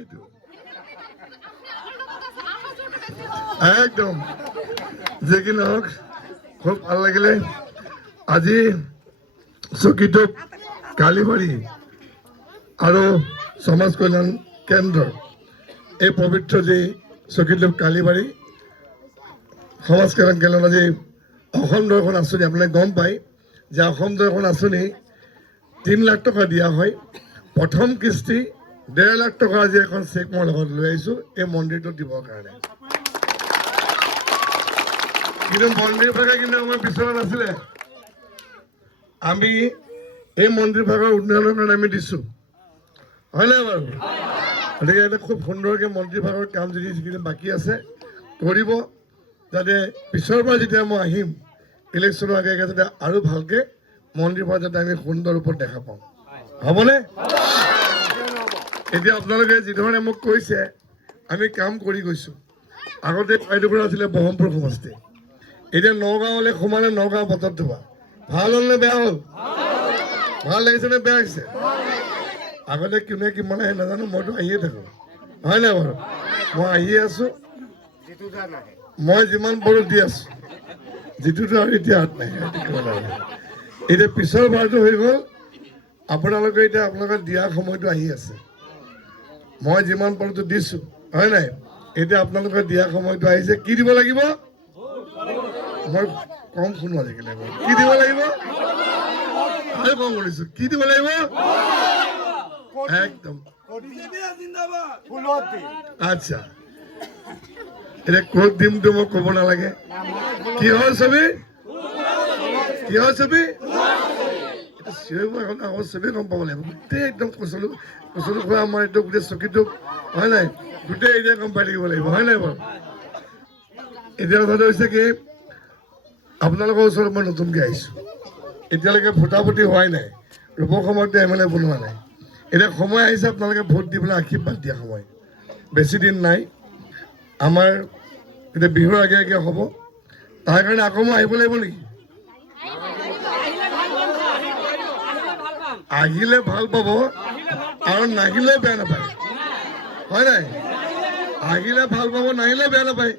এইটো একদম যে কি নহওক খুব ভাল লাগিলে আজি চকীটোপ কালিবাৰী আৰু সমাজ কল্যাণ কেন্দ্ৰ এই পবিত্ৰ যে চকীটোপ কালিবাৰী সমাজ কল্যাণ কেন্দ্ৰত আজি অসম দৰ্শন আঁচনি আপোনালোকে গম পায় যে অসম দৰ্শন আঁচনি 3 লাখ টকা দিয়া হয় প্ৰথম কিস্তি 1.5 লাখ টকা আজি এখন চেক মই লগত লৈ আহিছোঁ এই মন্দিৰটো দিবৰ কাৰণে কিন্তু মন্দিৰ ভাগে কিন্তু আমাৰ বিচৰা নাছিলে আমি এই মন্দিৰ ভাগৰ উন্নয়নৰ কাৰণে আমি দিছোঁ হয় নাই বাৰু গতিকে এটা খুব সুন্দৰকৈ মন্দিৰ ভাগৰ কাম যদি যিখিনি বাকী আছে কৰিব যাতে পিছৰ পৰা যেতিয়া মই আহিম ইলেকশ্যনৰ আগে আগে যাতে আৰু ভালকৈ মন্দিৰ ভাগ যাতে আমি সুন্দৰ ৰূপত দেখা পাওঁ হ'বনে এতিয়া আপোনালোকে যিধৰণে মোক কৈছে আমি কাম কৰি গৈছোঁ আগতে বাইদেউপুৰ আছিলে ব্ৰহ্মপুৰ সমষ্টি এতিয়া নগাঁৱলৈ সমানে নগাঁও বতৰত ধোৱা ভাল হ'ল নে বেয়া হ'ল ভাল লাগিছে নে বেয়া হৈছে আগতে কোনে কিমান আহে নাজানো মইতো আহিয়ে থাকোঁ হয় নাই বাৰু মই আহিয়ে আছোঁ মই যিমান পাৰোঁ দি আছোঁ যিটোতো আৰু এতিয়া হাত নাই এতিয়া পিছৰ বাৰটো হৈ গ'ল আপোনালোকে এতিয়া আপোনালোকে দিয়া সময়টো আহি আছে মই যিমান পাৰোঁতো দিছোঁ হয় নাই এতিয়া আপোনালোকে দিয়া সময়টো আহিছে কি দিব লাগিব মই কম শুনো আজিকালি কি দিব লাগিব মই কম কৰিছোঁ কি দিব লাগিব একদম আচ্ছা এতিয়া ক'ত দিমতো মই ক'ব নালাগে কিহৰ ছবি কিহৰ ছবি এটা চিঞৰিব এখন আগৰ ছবি গম পাব লাগিব গোটেই একদম কচলো খোৱা আমাৰ এইটো গোটেই চকীটো হয় নাই গোটেই এতিয়া গম পাই থাকিব লাগিব হয় নাই বাৰু এতিয়া কথাটো হৈছে কি আপোনালোকৰ ওচৰত মই নতুনকৈ আহিছোঁ এতিয়ালৈকে ভোটাভুটি হোৱাই নাই ৰূপ সময়তে MLA বনোৱা নাই এতিয়া সময় আহিছে আপোনালোকে ভোট দি পেলাই আশীৰ্বাদ দিয়া সময় বেছি দিন নাই আমাৰ এতিয়া বিহুৰ আগে আগে হ'ব তাৰ কাৰণে আকৌ মই আহিব লাগিব নেকি আহিলে ভাল পাব আৰু নাহিলেও বেয়া নাপায় হয় নাই আহিলে ভাল পাব নাহিলেও বেয়া নাপায়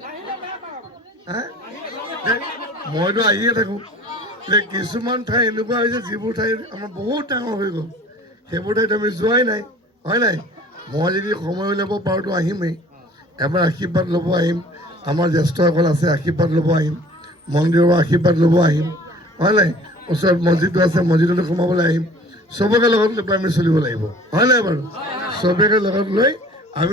মইতো আহিয়ে থাকোঁ এতিয়া কিছুমান ঠাই এনেকুৱা হৈছে যিবোৰ ঠাই আমাৰ বহুত ডাঙৰ হৈ গ'ল সেইবোৰ ঠাইত আমি যোৱাই নাই হয় নাই মই যদি সময় উলিয়াব পাৰোঁতো আহিমেই এবাৰ আশীৰ্বাদ ল'ব আহিম আমাৰ জ্যেষ্ঠসকল আছে আশীৰ্বাদ ল'ব আহিম মন্দিৰৰ আশীৰ্বাদ ল'ব আহিম হয় নাই ওচৰত মছজিদটো আছে মছজিদলৈ সোমাবলৈ আহিম চবকে লগত লৈ পেলাই আমি চলিব লাগিব হয় নাই বাৰু চবকে লগত লৈ